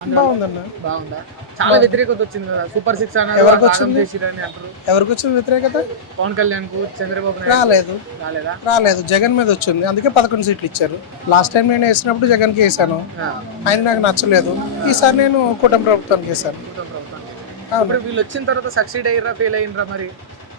బాగుందన్న. బాగుందా? చాలా వ్యతిరేకత వచ్చింది కదా. సూపర్ 6 అన్నారు, ఎవరికి ఆగం వచ్చింది? చేసిరని అంటారు. ఎవరికి వచ్చింది వ్యతిరేకత? పవన్ కళ్యాణ్ కు, చంద్రబాబు నాయుడు రాలేదు. రాలేదా? రాలేదు, జగన్ మీద వచ్చింది. అందుకే 11 సీట్లు ఇచ్చారు. లాస్ట్ టైం నేను వేసినప్పుడు జగన్కి వేసాను, ఆయన నాకు నచ్చలేదు. ఈసారి నేను కూటమి ప్రభుత్వానికి వేసాను. ఇప్పుడు వీళ్ళు వచ్చిన తర్వాత సక్సీడ్ అయ్యారా, ఫెయిల్ అయ్యారా మరి?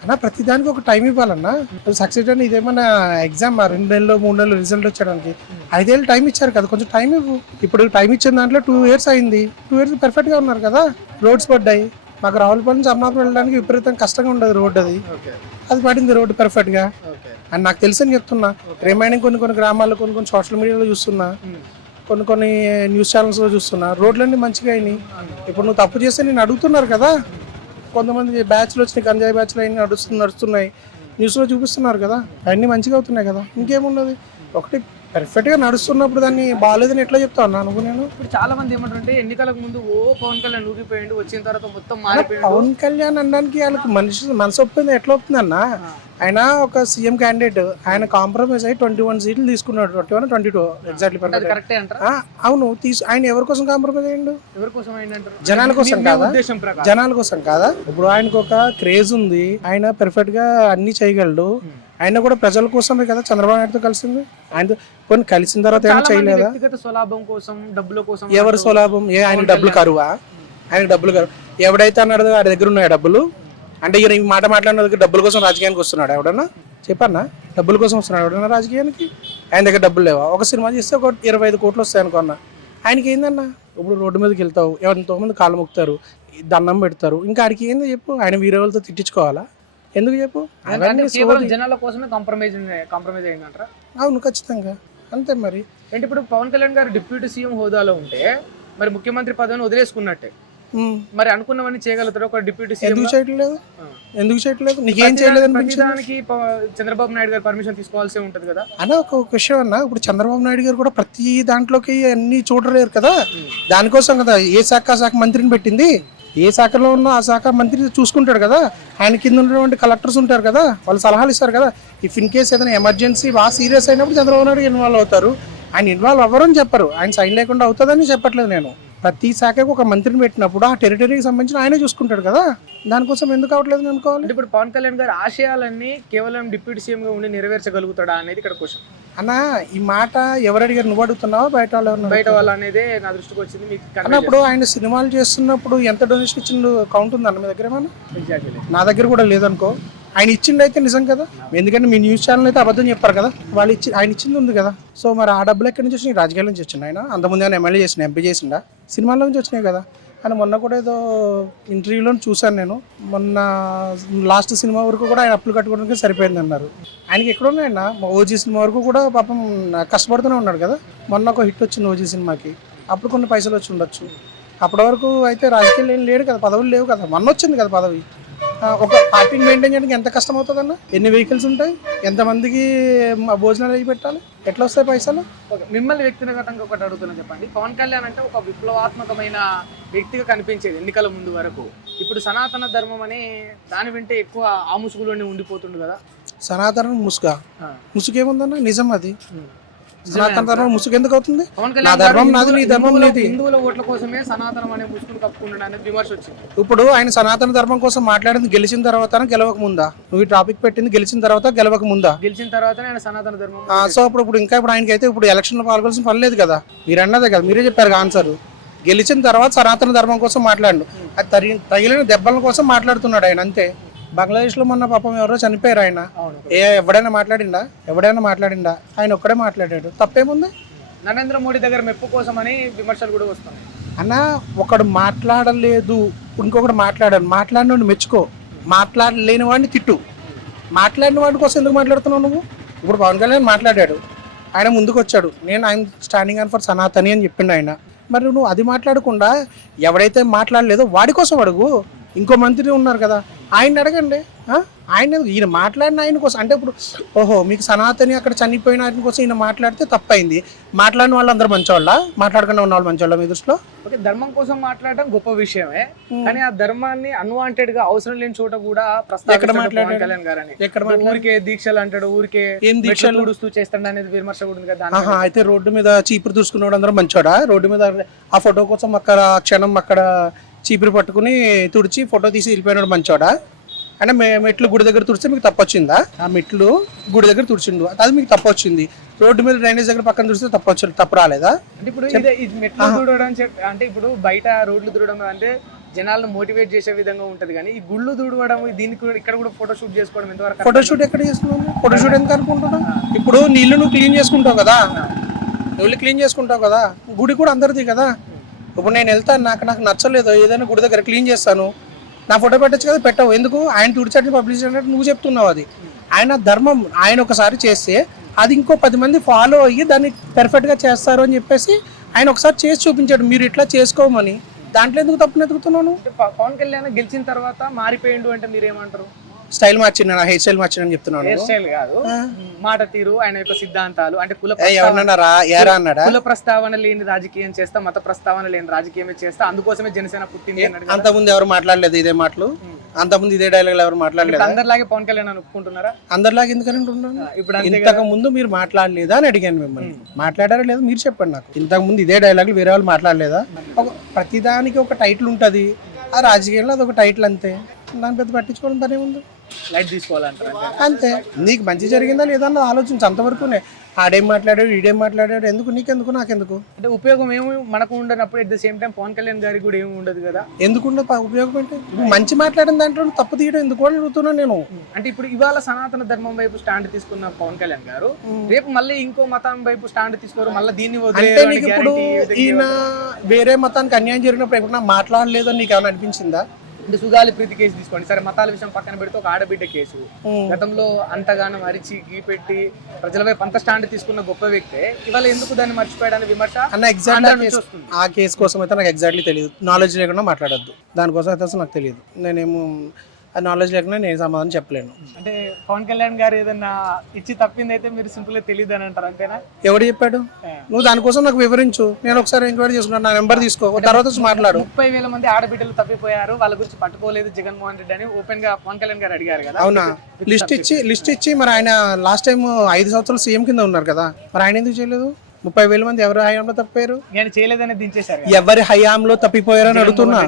అన్న ప్రతిదానికి ఒక టైం ఇవ్వాలన్నా. సక్సెస్ అని ఇదేమన్నా ఎగ్జామ్ 2 నెలలు 3 నెలలు రిజల్ట్ వచ్చడానికి 5 ఏళ్ళు టైం ఇచ్చారు కదా, కొంచెం టైం ఇవ్వు. ఇప్పుడు టైం ఇచ్చిన దాంట్లో 2 years అయింది. 2 years పర్ఫెక్ట్గా ఉన్నారు కదా, రోడ్స్ పడ్డాయి. మాకు రావులపల్లి నుంచి అమలాపురం వెళ్ళడానికి విపరీతంగా కష్టంగా ఉండదు రోడ్డు, అది పడింది రోడ్డు పర్ఫెక్ట్గా. అని నాకు తెలుసని చెప్తున్నా. రిమైనింగ్ కొన్ని గ్రామాల్లో కొన్ని సోషల్ మీడియాలో చూస్తున్నా, కొన్ని న్యూస్ ఛానల్స్లో చూస్తున్నా, రోడ్లన్నీ మంచిగా అయినాయి. ఇప్పుడు నువ్వు తప్పు చేస్తే నేను అడుగుతున్నారు కదా, కొంతమంది బ్యాచ్లు వచ్చినాయి, గంజాయి బ్యాచ్లు అయినా నడుస్తున్నాయి, న్యూస్లో చూపిస్తున్నారు కదా, అన్నీ మంచిగా అవుతున్నాయి కదా, ఇంకేమున్నది. ఒకటి పర్ఫెక్ట్గా నడుస్తున్నప్పుడు దాన్ని బాగాలేదని ఎట్లా చెప్తావు అన్నా నువ్వు? నేను ఇప్పుడు చాలా మంది ఏమంటారంటే ఎన్నికలకు ముందు పవన్ కళ్యాణ్ ఊగిపోయిండు, వచ్చిన తర్వాత మొత్తం మారిపోయిండు. పవన్ కళ్యాణ్ అనడానికి వాళ్ళకి మనసు ఒప్పుంది, ఎట్లా ఒప్పుంది అన్న? ఆయన ఒక సీఎం క్యాండిడేట్, ఆయన కాంప్రమైజ్ అయ్యి 21 సీట్లు తీసుకున్నాడు. 21, 22 ఎగ్జాక్ట్లీ కరెక్టే అంటారా? అవును. ఆయన ఎవరి కోసం కాంప్రమైజ్ అయ్యిండు? ఎవరి కోసం అయిందంటారు? జనాల కోసం కాదా? ఉద్దేశం ప్రకారం జనాల కోసం కాదా? ఇప్పుడు ఆయనకు ఒక క్రేజ్ ఉంది, ఆయన పర్ఫెక్ట్ గా అన్ని చేయగలడు. ఆయన కూడా ప్రజల కోసమే కదా చంద్రబాబు నాయుడుతో కలిసింది. ఆయనతో కొన్ని కలిసిన తర్వాత ఏమైనా చేయలేదా? వ్యక్తిగత స్వలాభం కోసం, డబ్బుల కోసం. ఎవరు స్వలాభం? ఆయన డబ్బులు కరువా? ఆయన డబ్బులు కరువు. ఎవడైతే అన్నాడు వాడి దగ్గర ఉన్నాయి డబ్బులు అంటే, ఈ మాట మాట్లాడిన దగ్గర డబ్బుల కోసం రాజకీయానికి వస్తున్నాడు ఎవడన్నా? చెప్పన్నా, డబ్బుల కోసం వస్తున్నాడు ఎవడన్నా రాజకీయానికి? ఆయన దగ్గర డబ్బులు లేవా? ఒక సినిమా చేస్తే ఒక 25 కోట్లు వస్తాయి అనుకున్నా. ఆయనకి ఏందన్నా? ఇప్పుడు రోడ్డు మీదకి వెళ్తావు, ఎంతోమంది కాళ్ళు మొక్కుతారు, దండం పెడతారు, ఇంకా ఆడికి ఏందో చెప్పు? ఆయన వీరే వాళ్ళతో తిట్టించుకోవాలా? ఎందుకు చెప్పు? జనాల కోసమే కాంప్రమైజ్ అయిందంటారా? అవును, ఖచ్చితంగా అంతే. మరి అంటే ఇప్పుడు పవన్ కళ్యాణ్ గారు డిప్యూటీ సీఎం హోదాలో ఉంటే మరి ముఖ్యమంత్రి పదవిని వదిలేసుకున్నట్టే. మరి అనుకున్నవన్నీ చేయగలుగుతారు ఒక డిప్యూటీ సీఎం? ఎందుకు చేయట్లేదు? నీకేం చేయలేదు అనిపించడానికి చంద్రబాబు నాయుడు గారు పర్మిషన్ తీసుకోవాల్సి ఉంటది కదా అన్న. ఒక విషయం అన్న, ఇప్పుడు చంద్రబాబు నాయుడు గారు కూడా ప్రతి దాంట్లోకి అన్ని చూడలేరు కదా, దానికోసం కదా ఏ శాఖ మంత్రిని పెట్టింది. ఏ శాఖలో ఉన్న ఆ శాఖ మంత్రి చూసుకుంటాడు కదా, ఆయన కింద ఉన్నటువంటి కలెక్టర్స్ ఉంటారు కదా, వాళ్ళు సలహాలు ఇస్తారు కదా. ఇఫ్ ఇన్ కేస్ ఏదైనా ఎమర్జెన్సీ బాగా సీరియస్ అయినప్పుడు చంద్రబాబు నాయుడు ఇన్వాల్వ్ అవుతారు. ఆయన ఇన్వాల్వ్ అవ్వరని చెప్పరు, ఆయన సైన్ లేకుండా అవుతుందని చెప్పట్లేదు నేను. ప్రతి శాఖకు ఒక మంత్రిని పెట్టినప్పుడు ఆ టెరిటరీకి సంబంధించిన ఆయనే చూసుకుంటాడు కదా, దానికోసం ఎందుకు అవ్వట్లేదు అనుకోవాలి. ఇప్పుడు పవన్ కళ్యాణ్ గారు ఆశయాలన్నీ కేవలం డిప్యూటీ సీఎం గా ఉండి నెరవేర్చగలుగుతాడా అనేది ఇక్కడ క్వశ్చన్ అన్న. ఈ మాట ఎవరు అడిగారు? నువ్వు అడుగుతున్నావా బయట వాళ్ళు? బయట వాళ్ళు అనేది నా దృష్టికి వచ్చింది. మీకు అన్నప్పుడు ఆయన సినిమాలు చేస్తున్నప్పుడు ఎంత డొనేషన్ ఇచ్చిండు కౌంట్ ఉంది అన్న మీ దగ్గర? ఏమన్నా? నా దగ్గర కూడా లేదనుకో. ఆయన ఇచ్చిండు అయితే నిజం కదా, ఎందుకంటే మీ న్యూస్ ఛానల్ అయితే అబద్ధం చెప్పారు కదా. ఆయన ఇచ్చింది ఉంది కదా. సో మరి ఆ డబ్బులు ఎక్కడి నుంచి వచ్చినాయి? రాజకీయాల నుంచి వచ్చింది. ఆయన అంతకుముందు ఆయన ఎమ్మెల్యే చేసిన, ఎంపీ చేసిండా? సినిమాల నుంచి వచ్చినాయి కదా. ఆయన మొన్న కూడా ఏదో ఇంటర్వ్యూలో చూశాను నేను, మొన్న లాస్ట్ సినిమా వరకు కూడా ఆయన అప్పులు కట్టుకోవడానికి సరిపోయింది అన్నారు. ఆయనకి ఎక్కడ ఉన్నాయన్న? ఓజీ సినిమా వరకు కూడా పాపం కష్టపడుతూనే ఉన్నాడు కదా. మొన్న ఒక హిట్ వచ్చింది ఓజీ సినిమాకి, అప్పుడు కొన్ని పైసలు వచ్చి ఉండొచ్చు. అప్పటి వరకు అయితే రాజకీయాలు ఏం లేడు కదా, పదవులు లేవు కదా. మొన్న వచ్చింది కదా పదవి. ఒక పార్టీని మెయింటైన్ చేయడానికి ఎంత కష్టం అవుతుందన్న? ఎన్ని వెహికల్స్ ఉంటాయి, ఎంతమందికి భోజనాలు అవి పెట్టాలి, ఎట్లా వస్తాయి పైసలు? మిమ్మల్ని వ్యక్తిగతంగా ఒకటి అడుగుతున్నా, చెప్పండి. పవన్ కళ్యాణ్ అంటే ఒక విప్లవాత్మకమైన వ్యక్తిగా కనిపించేది ఎన్నికల ముందు వరకు. ఇప్పుడు సనాతన ధర్మం అని దాని వెంటే ఎక్కువ ఆముసుగులోనే ఉండిపోతుండు కదా. సనాతన ముసుగేముందన్న? నిజం అది. సనాతన ధర్మం ముసుగు ఎందుకు అవుతుంది? నా ధర్మం నాది, నీ ధర్మం నీది. హిందువుల ఓట్ల కోసమే సనాతనం అనే ముసుగును కప్పుకున్నాడు అనేది విమర్శ వచ్చింది. ఇప్పుడు ఆయన సనాతన ధర్మం కోసం మాట్లాడింది గెలిచిన తర్వాత గెలవక ముందా? నువ్వు ఈ టాపిక్ పెట్టింది గెలిచిన తర్వాత గెలవక ముందా? గెలిచిన తర్వాతనే ఆయన సనాతన ధర్మం. సో ఇప్పుడు ఆయనకి అయితే ఇప్పుడు ఎలక్షన్లో పాల్గొల్సిన పని లేదు కదా. మీరు అన్నదే కదా, మీరే చెప్పారు ఆన్సర్. గెలిచిన తర్వాత సనాతన ధర్మం కోసం మాట్లాడు, అది తగిలిన దెబ్బల కోసం మాట్లాడుతున్నాడు ఆయన, అంతే. బంగ్లాదేశ్లో మొన్న పాపం ఎవరో చనిపోయారు. ఆయన ఎవడైనా మాట్లాడిండా? ఆయన ఒక్కడే మాట్లాడాడు, తప్పేముంది? నరేంద్ర మోడీ దగ్గర మెప్పు కోసం అని విమర్శలు కూడా వస్తున్నాయి అన్న. ఒకడు మాట్లాడలేదు, ఇంకొకటి మాట్లాడిన వాడిని మెచ్చుకో, మాట్లాడలేని వాడిని తిట్టు. మాట్లాడిన వాడి కోసం ఎందుకు మాట్లాడుతున్నావు నువ్వు? ఇప్పుడు పవన్ కళ్యాణ్ మాట్లాడాడు, ఆయన ముందుకు వచ్చాడు, I'm standing on for Sanatani అని చెప్పిండు ఆయన. మరి నువ్వు అది మాట్లాడకుండా ఎవడైతే మాట్లాడలేదో వాడి కోసం అడుగు. ఇంకో మంత్రి ఉన్నారు కదా, ఆయన అడగండి. ఆయన ఈయన మాట్లాడిన ఆయన కోసం అంటే ఇప్పుడు ఓహో మీకు సనాతని అక్కడ చనిపోయిన ఆయన కోసం ఈయన మాట్లాడితే తప్పైంది. మాట్లాడిన వాళ్ళు అందరూ మంచోళ్ళ, మాట్లాడకుండా ఉన్న వాళ్ళు మంచోళ్ళ మీ దృష్టిలో? ఓకే, ధర్మం కోసం మాట్లాడడం గొప్ప విషయమే, కానీ ఆ ధర్మాన్ని అన్వాంటెడ్ గా అవసరం లేని చోట కూడా ప్రస్తావించారు పవన్ కళ్యాణ్ గారని. ఊరికే దీక్షలు అంటాడు, ఊరికే ఏం దీక్షలు ఊడుస్తూ చేస్తాడు అనేది విమర్శ కూడా ఉంది కదా. అయితే రోడ్డు మీద చీపురు దూసుకున్నాడు అందరూ మంచోడా? రోడ్డు మీద ఆ ఫోటో కోసం అక్కడ క్షణం అక్కడ చీపురు పట్టుకుని తుడిచి ఫోటో తీసి వెళ్ళిపోయినాడు మంచోడా? అంటే మెట్లు గుడి దగ్గర తుడిస్తే మీకు తప్పొచ్చిందా? ఆ మెట్లు గుడి దగ్గర తుడిచిండు, అది మీకు తప్పొచ్చింది. రోడ్డు మీద డ్రైనేజ్ దగ్గర పక్కన తుడిస్తే తప్పు రాలేదా? అంటే ఇప్పుడు మెట్లు దూడడం అంటే ఇప్పుడు బయట రోడ్లు దూడడం అంటే జనాలను మోటివేట్ చేసే విధంగా ఉంటది, కానీ ఈ గుళ్ళు దూడవడం దీనికి ఇక్కడ కూడా ఫోటో షూట్ చేసుకోవడం ఎంతవరకు? ఫోటో షూట్ ఎక్కడ చేస్తున్నావు? ఫోటో షూట్ ఎందుకు అనుకుంటున్నావు? ఇప్పుడు నీళ్లు నువ్వు క్లీన్ చేసుకుంటావు కదా, నువ్వు క్లీన్ చేసుకుంటావు కదా, గుడి కూడా అందరిది కదా. ఇప్పుడు నేను వెళ్తాను, నాకు నచ్చలేదు, ఏదైనా గుడి దగ్గర క్లీన్ చేస్తాను, నా ఫోటో పెట్టచ్చు కదా, పెట్టవు. ఎందుకు? ఆయన తుడిచట్టు పబ్లిష్ అన్నట్టు నువ్వు చెప్తున్నావు. అది ఆయన ధర్మం. ఆయన ఒకసారి చేస్తే అది ఇంకో 10 మంది ఫాలో అయ్యి దాన్ని పెర్ఫెక్ట్గా చేస్తారు అని చెప్పేసి ఆయన ఒకసారి చేసి చూపించాడు, మీరు ఇట్లా చేసుకోమని. దాంట్లో ఎందుకు తప్పును ఎదుగుతున్నాను? పవన్ కళ్యాణ్ గెలిచిన తర్వాత మారిపోయిండు అంటే మీరేమంటారు? స్టైల్ మార్చిన, హెయిర్ స్టైల్ మార్చిన అని చెప్తున్నాను. హెయిర్ స్టైల్ కాదు, మాట తీరు, ఆయన యొక్క సిద్ధాంతాలు. అంటే కుల ప్రస్తావన లేని రాజకీయం చేస్తా, మత ప్రస్తావన లేని రాజకీయమే చేస్తా, అందుకోసమే జనసేన పుట్టింది అన్నాడు. అంతకుముందు ఎవరు మాట్లాడలేదు ఇదే మాటలు, అంతకుముందు ఇదే డైలాగ్ ఎవరు మాట్లాడలేదు. అందరిలాగే పవన్ కళ్యాణ్ ఒప్పుకుంటున్నారా? అందరిలాగే ఎందుకని ఉంటున్నాను? ఇప్పుడు ఇంతకు ముందు మీరు మాట్లాడలేదా అని అడిగాను మిమ్మల్ని. మాట్లాడారా లేదా మీరు చెప్పండి నాకు. ఇంతకు ముందు ఇదే డైలాగులు వేరే వాళ్ళు మాట్లాడలేదా? ప్రతిదానికి ఒక టైటిల్ ఉంటుంది, ఆ రాజకీయంలో అదొక టైటిల్ అంతే. దాని పెద్ద పట్టించుకోవడం పనే ఉంది, లైట్ తీసుకోవాలంటారు అంతే. నీకు మంచి జరిగిందా లేదా అన్నది ఆలోచించు, అంతవరకునే. ఆడేం మాట్లాడాడు, ఈడేం మాట్లాడాడు, ఎందుకు నీకెందుకు నాకెందుకు? అంటే ఉపయోగం ఏమి మనకు ఉండనప్పుడు at the same time Pawan Kalyan గారికి కూడా ఏమి ఉండదు కదా. ఎందుకు ఉండదు ఉపయోగం? అంటే మంచి మాట్లాడిన దాంట్లో తప్పు తీయడం ఎందుకు అని అడుగుతున్నాను నేను. అంటే ఇప్పుడు ఇవాళ సనాతన ధర్మం వైపు స్టాండ్ తీసుకున్న పవన్ కళ్యాణ్ గారు రేపు మళ్ళీ ఇంకో మతం వైపు స్టాండ్ తీసుకోరు, మళ్ళీ దీన్ని అంటే నీకు ఇప్పుడు ఈయన వేరే మతానికి అన్యాయం జరిగినప్పుడు ఎప్పుడన్నా మాట్లాడలేదని నీకు ఏమైనా అనిపించిందా? అంటే సుగాలి ప్రీతి కేసు తీసుకోండి, సరే మతాల విషయం పక్కన పెడితే ఒక ఆడబిడ్డ కేసు గతంలో అంతగానో అరిచి గీపెట్టి ప్రజలపై పంత స్టాండ్ తీసుకున్న గొప్ప వ్యక్తే ఇవాళ ఎందుకు దాన్ని మర్చిపోయాడని విమర్శ అన్న. ఎగ్జాక్ట్ ఆ కేసు కోసం అయితే నాకు ఎగ్జాక్ట్లీ తెలియదు, నాలెడ్జ్ లేకుండా మాట్లాడద్దు. దానికోసం అయితే అసలు నాకు తెలియదు, నేనేమో ఆ నాలెడ్జ్ లేకుండా నేను సమాధానం చెప్పలేను. అంటే పవన్ కళ్యాణ్ గారు ఏదన్నా ఇచ్చి తప్పింది అయితే మీరు సింపుల్ గా తెలియదు అని అంటారు, అంతేనా? ఎవడు చెప్పాడు? నువ్వు దానికోసం నాకు వివరించు, నేను ఒకసారి ఎంక్వైరీ చేసుకున్నాను, నా నెంబర్ తీసుకో, తర్వాత మాట్లాడు. 30,000 మంది ఆడబిడ్డలు తప్పిపోయారు, వాళ్ళ గురించి పట్టుకోలేదు జగన్మోహన్ రెడ్డి అని ఓపెన్ గా పవన్ కళ్యాణ్ గారు అడిగారు కదా. అవునా? లిస్ట్ ఇచ్చి మరి ఆయన లాస్ట్ టైం 5 సంవత్సరాలు సీఎం కింద ఉన్నారు కదా, మరి ఆయన ఎందుకు చేయలేదు? 30,000 మంది ఎవరి హయాంలో తప్పిపోయారు? నేను చేయలేదని దించేశారు. ఎవరి హయాంలో తప్పిపోయారని అడుగుతున్నా.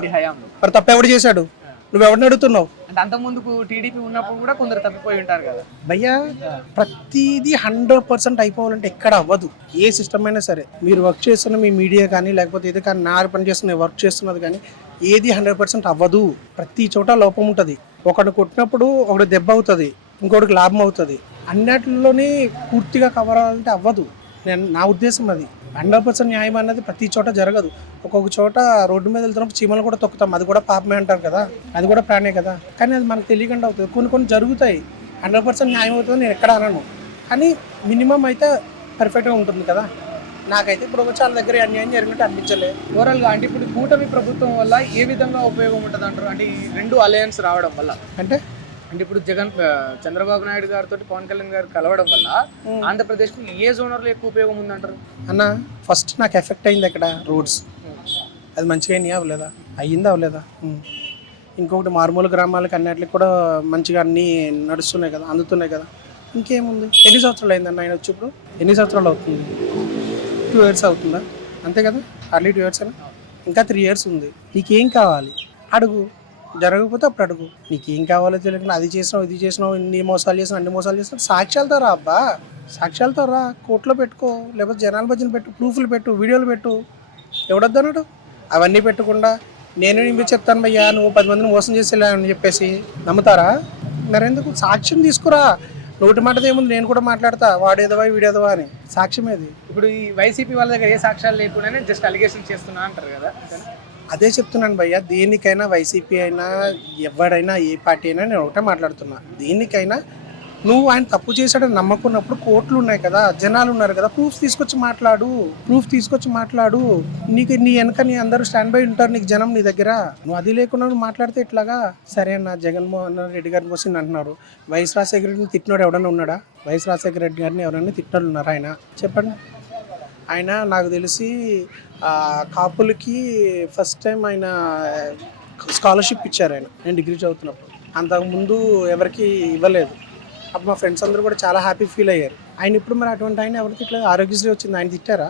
మరి తప్పెవడు చేశాడు? నువ్వు ఎవరిని అడుగుతున్నావు? అంటే అంత ముందుకు టీడీపీ ఉన్నప్పుడు కూడా కొందరు తప్పిపోయి ఉంటారు కదా భయ్యా. ప్రతిదీ 100% అయిపోవాలంటే ఎక్కడ అవ్వదు. ఏ సిస్టమ్ అయినా సరే, మీరు వర్క్ చేస్తున్న మీ మీడియా కానీ లేకపోతే ఏది కానీ, నా పని చేస్తున్న వర్క్ చేస్తున్నది కానీ ఏది 100% అవ్వదు. ప్రతి చోట లోపం ఉంటుంది. ఒకటి కొట్టినప్పుడు ఒకటి దెబ్బ అవుతుంది, ఇంకొకటికి లాభం అవుతుంది. అన్నిటిలోనే పూర్తిగా కవర్ అవ్వాలంటే అవ్వదు. నా ఉద్దేశం అది. 100% న్యాయం అన్నది ప్రతి చోట జరగదు. ఒక్కొక్క చోట రోడ్డు మీద వెళ్తున్నప్పుడు చీమలు కూడా తొక్కుతాం, అది కూడా పాపమే అంటారు కదా, అది కూడా ప్రాణే కదా. కానీ అది మనకు తెలియకుండా అవుతుంది. కొన్ని జరుగుతాయి. 100% న్యాయం అవుతుంది నేను ఎక్కడ అనను, కానీ మినిమం అయితే పర్ఫెక్ట్గా ఉంటుంది కదా. నాకైతే ఇప్పుడు ఒక చాలా దగ్గర అన్యాయం జరిగినట్టు అనిపించలేదు ఓవరాల్గా. అంటే ఇప్పుడు కూటమి ప్రభుత్వం వల్ల ఏ విధంగా ఉపయోగం ఉంటుంది అంటారు? అంటే ఈ 2 అలయన్స్ రావడం వల్ల అంటే ఇప్పుడు చంద్రబాబు నాయుడు గారితో పవన్ కళ్యాణ్ గారు కలవడం వల్ల ఆంధ్రప్రదేశ్కు ఏ జోనర్లో ఎక్కువ ఉపయోగం ఉందంటారు? అన్న ఫస్ట్ నాకు ఎఫెక్ట్ అయింది అక్కడ రోడ్స్, అది మంచిగా అయినాయా అవ్వలేదా? అయ్యిందా అవ్వలేదా? ఇంకొకటి మారుమూల గ్రామాలకు అన్నిటికి కూడా మంచిగా అన్నీ నడుస్తున్నాయి కదా, అందుతున్నాయి కదా. ఇంకేముంది? ఎన్ని సంవత్సరాలు అయిందన్న ఆయన వచ్చి? ఇప్పుడు ఎన్ని సంవత్సరాలు అవుతుంది? 2 years అవుతుందా? అంతే కదా, హార్డ్లీ 2 years అయినా. ఇంకా 3 years ఉంది. నీకేం కావాలి అడుగు, జరగకపోతే అప్పుడు అడుగు. నీకేం కావాలో తెలియకుండా అది చేసినావు ఇది చేసినావు, ఇన్ని మోసాలు చేసినావు అన్ని మోసాలు చేసినావు, సాక్ష్యాలతో రా అబ్బా, సాక్ష్యాలతో రా, కోర్టులో పెట్టుకో, లేకపోతే జనాల భజన పెట్టు, ప్రూఫ్లు పెట్టు, వీడియోలు పెట్టు. ఎవడొద్దన్నాడు? అవన్నీ పెట్టకుండా నేను మీరు చెప్తాను భయ్యా నువ్వు 10 మందిని మోసం చేసేలా అని చెప్పేసి నమ్ముతారా? మరెందుకు? సాక్ష్యం తీసుకురా. నోటి మాటది ఏముంది, నేను కూడా మాట్లాడతా, వాడేదవా వీడేదవా అని. సాక్ష్యం ఏది? ఇప్పుడు ఈ వైసీపీ వాళ్ళ దగ్గర ఏ సాక్ష్యాలు లేకుండానే జస్ట్ అలిగేషన్ చేస్తున్నా అంటారు కదా. అదే చెప్తున్నాను భయ్య, దేనికైనా వైసీపీ అయినా ఎవడైనా ఏ పార్టీ అయినా నేను ఒకటే మాట్లాడుతున్నా, దేనికైనా నువ్వు ఆయన తప్పు చేశాడని నమ్మకున్నప్పుడు కోర్టులు ఉన్నాయి కదా, జనాలు ఉన్నారు కదా, ప్రూఫ్ తీసుకొచ్చి మాట్లాడు. నీకు నీ వెనక నీ అందరూ స్టాండ్ బై ఉంటారు, నీకు జనం నీ దగ్గర. నువ్వు అది లేకుండా నువ్వు మాట్లాడితే ఎట్లాగా? సరే అన్న, జగన్మోహన్ రెడ్డి గారి కోసం అంటున్నారు. వైఎస్ రాజశేఖర రెడ్డిని తిట్టినోడు ఎవడన్నా ఉన్నాడా? వైఎస్ రాజశేఖర రెడ్డి గారిని ఎవరైనా తిట్టినోళ్ళు ఉన్నారా? ఆయన చెప్పండి. ఆయన నాకు తెలిసి కాపులకి ఫస్ట్ టైం ఆయన స్కాలర్షిప్ ఇచ్చారు ఆయన, నేను డిగ్రీ చదువుతున్నప్పుడు. అంతకుముందు ఎవరికి ఇవ్వలేదు. అప్పుడు మా ఫ్రెండ్స్ అందరూ కూడా చాలా హ్యాపీ ఫీల్ అయ్యారు. ఆయన ఇప్పుడు మరి అటువంటి ఆయన ఎవరు తిట్టలేదు. ఆరోగ్యశ్రీ వచ్చింది, ఆయన తిట్టారా?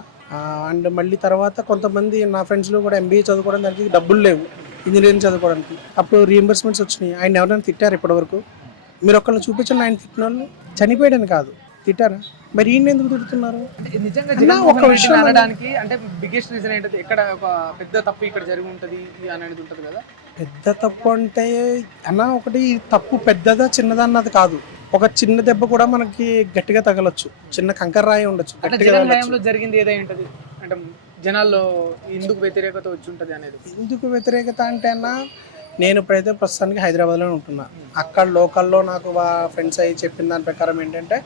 అండ్ మళ్ళీ తర్వాత కొంతమంది నా ఫ్రెండ్స్లో కూడా ఎంబీఏ చదువుకోవడం, దానికి డబ్బులు లేవు ఇంజనీరింగ్ చదువుకోవడానికి, అప్పుడు రీఎంబర్స్మెంట్స్ వచ్చినాయి. ఆయన ఎవరైనా తిట్టారు ఇప్పటివరకు? మీరు ఒక్కళ్ళు చూపించండి ఆయన తిట్టిన వాళ్ళు. చనిపోయాడని కాదు, తిట్టారా? మరి ఈయన ఎందుకు తిడుతున్నారు? నిజంగా ఒక విషయం అనడానికి అంటే బిగ్గెస్ట్ రీజన్ ఏంటంటే ఎక్కడ ఒక పెద్ద తప్పు ఇక్కడ జరిగి ఉంటుంది అనేది ఉంటుంది కదా. పెద్ద తప్పు అంటే అన్న, ఒకటి తప్పు పెద్దదా చిన్నదా అన్నది కాదు. ఒక చిన్న దెబ్బ కూడా మనకి గట్టిగా తగలొచ్చు, చిన్న కంకర రాయి ఉండొచ్చు. జరిగింది ఏదై ఉంటది అంటే జనాల్లో ఎందుకు వ్యతిరేకత వచ్చి ఉంటుంది అనేది. ఎందుకు వ్యతిరేకత అంటే అన్న, నేను ఇప్పుడైతే ప్రస్తుతానికి హైదరాబాద్లో ఉంటున్నా. అక్కడ లోకల్లో నాకు ఫ్రెండ్స్ అయ్యి చెప్పిన దాని ప్రకారం ఏంటంటే,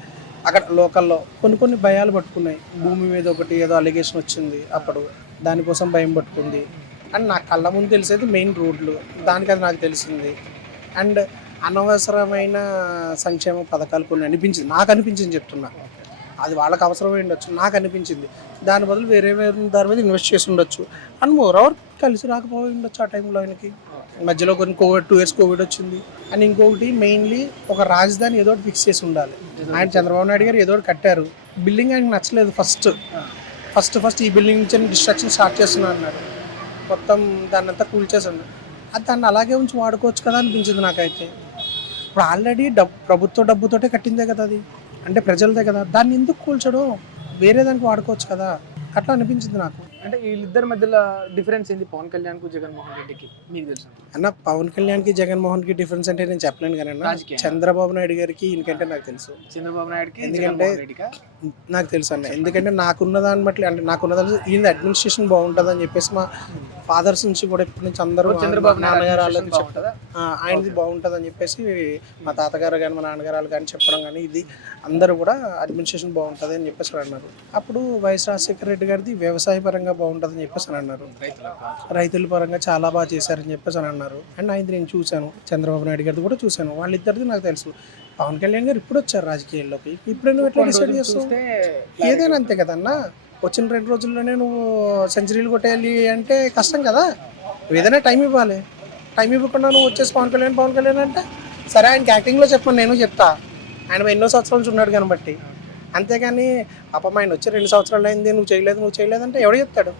అక్కడ లోకల్లో కొన్ని భయాలు పట్టుకున్నాయి. భూమి మీద ఒకటి ఏదో అలిగేషన్ వచ్చింది, అప్పుడు దానికోసం భయం పట్టుకుంది. అండ్ నా కళ్ళ ముందు తెలిసేది మెయిన్ రోడ్లు, దానికి అది నాకు తెలిసింది. అండ్ అనవసరమైన సంక్షేమ పథకాలు కొన్ని అనిపించింది, నాకు అనిపించింది చెప్తున్నా. అది వాళ్ళకి అవసరమై ఉండొచ్చు, నాకు అనిపించింది. దాని బదులు వేరే దాని మీద ఇన్వెస్ట్ చేసి ఉండొచ్చు. అండ్ మోరవర్ కలిసి రాకపోయి ఉండొచ్చు ఆ టైంలో ఆయనకి. మధ్యలో కొన్ని 2 years కోవిడ్ వచ్చింది. అండ్ ఇంకొకటి మెయిన్లీ ఒక రాజధాని ఏదో ఒకటి ఫిక్స్ చేసి ఉండాలి. ఆయన చంద్రబాబు నాయుడు గారు ఏదో ఒకటి కట్టారు, బిల్డింగ్ ఆయనకు నచ్చలేదు. ఫస్ట్ ఈ బిల్డింగ్ నుంచి డిస్ట్రక్షన్ స్టార్ట్ చేస్తున్నా అన్నాడు. మొత్తం దాన్ని అంతా కూల్చేసాడు. అది దాన్ని అలాగే ఉంచి వాడుకోవచ్చు కదా అనిపించింది నాకైతే. ఇప్పుడు ఆల్రెడీ ప్రభుత్వ డబ్బుతోటే కట్టిందే కదా అది, అంటే ప్రజలదే కదా, దాన్ని ఎందుకు కూల్చడం? వేరే దానికి వాడుకోవచ్చు కదా, అట్లా అనిపించింది నాకు. అంటే వీళ్ళిద్దరి మధ్యలో డిఫరెన్స్ ఏంది, పవన్ కళ్యాణ్ కు జగన్మోహన్ రెడ్డికి మీకు తెలుసు అన్న? పవన్ కళ్యాణ్కి జగన్మోహన్కి డిఫరెన్స్ అంటే నేను చెప్పలేను కానీ అన్న, చంద్రబాబు నాయుడు గారికి ఈయనకంటే నాకు తెలుసు. చంద్రబాబు నాయుడుకి ఎందుకంటే నాకు తెలుసు అన్న, ఎందుకంటే నాకున్న దాన్ని బట్టి, అంటే నాకున్న దాన్ని ఈయన అడ్మినిస్ట్రేషన్ బాగుంటుంది అని చెప్పేసి మా ఫాదర్స్ నుంచి కూడా ఇప్పటి నుంచి అందరూ చంద్రబాబు నాన్నగారు వాళ్ళకి చెప్తారా ఆయనది బాగుంటుంది అని చెప్పేసి మా తాతగారు కానీ మా నాన్నగారు కానీ చెప్పడం కానీ, ఇది అందరూ కూడా అడ్మినిస్ట్రేషన్ బాగుంటుంది అని చెప్పేసి అన్నారు. అప్పుడు వైఎస్ రాజశేఖర రెడ్డి గారిది వ్యవసాయ పరంగా బాగుంటుంది అని చెప్పేసి అని అన్నారు. రైతుల పరంగా చాలా బాగా చేశారని చెప్పేసి అని అన్నారు. అండ్ ఆయనది నేను చూశాను, చంద్రబాబు నాయుడు గారిది కూడా చూశాను. వాళ్ళిద్దరిది నాకు తెలుసు. పవన్ కళ్యాణ్ గారు ఇప్పుడు వచ్చారు రాజకీయాల్లోకి, ఇప్పుడు నువ్వు ఎట్లా డిసైడ్ చేస్తావు? ఏదైనా అంతే కదన్నా, వచ్చిన 2 రోజుల్లోనే నువ్వు సెంచరీలు కొట్టేయాలి అంటే కష్టం కదా. నువ్వు ఏదైనా టైం ఇవ్వాలి. టైం ఇవ్వకుండా నువ్వు వచ్చేసి పవన్ కళ్యాణ్ అంటే, సరే ఆయనకి యాక్టింగ్లో చెప్పను, నేను చెప్తా. ఆయన ఎన్నో సంవత్సరాల నుంచి ఉన్నాడు కాబట్టి. అంతేగాని పాపం ఆయన వచ్చి 2 సంవత్సరాలు అయింది, నువ్వు చేయలేదు అంటే ఎవడు చెప్తాడు?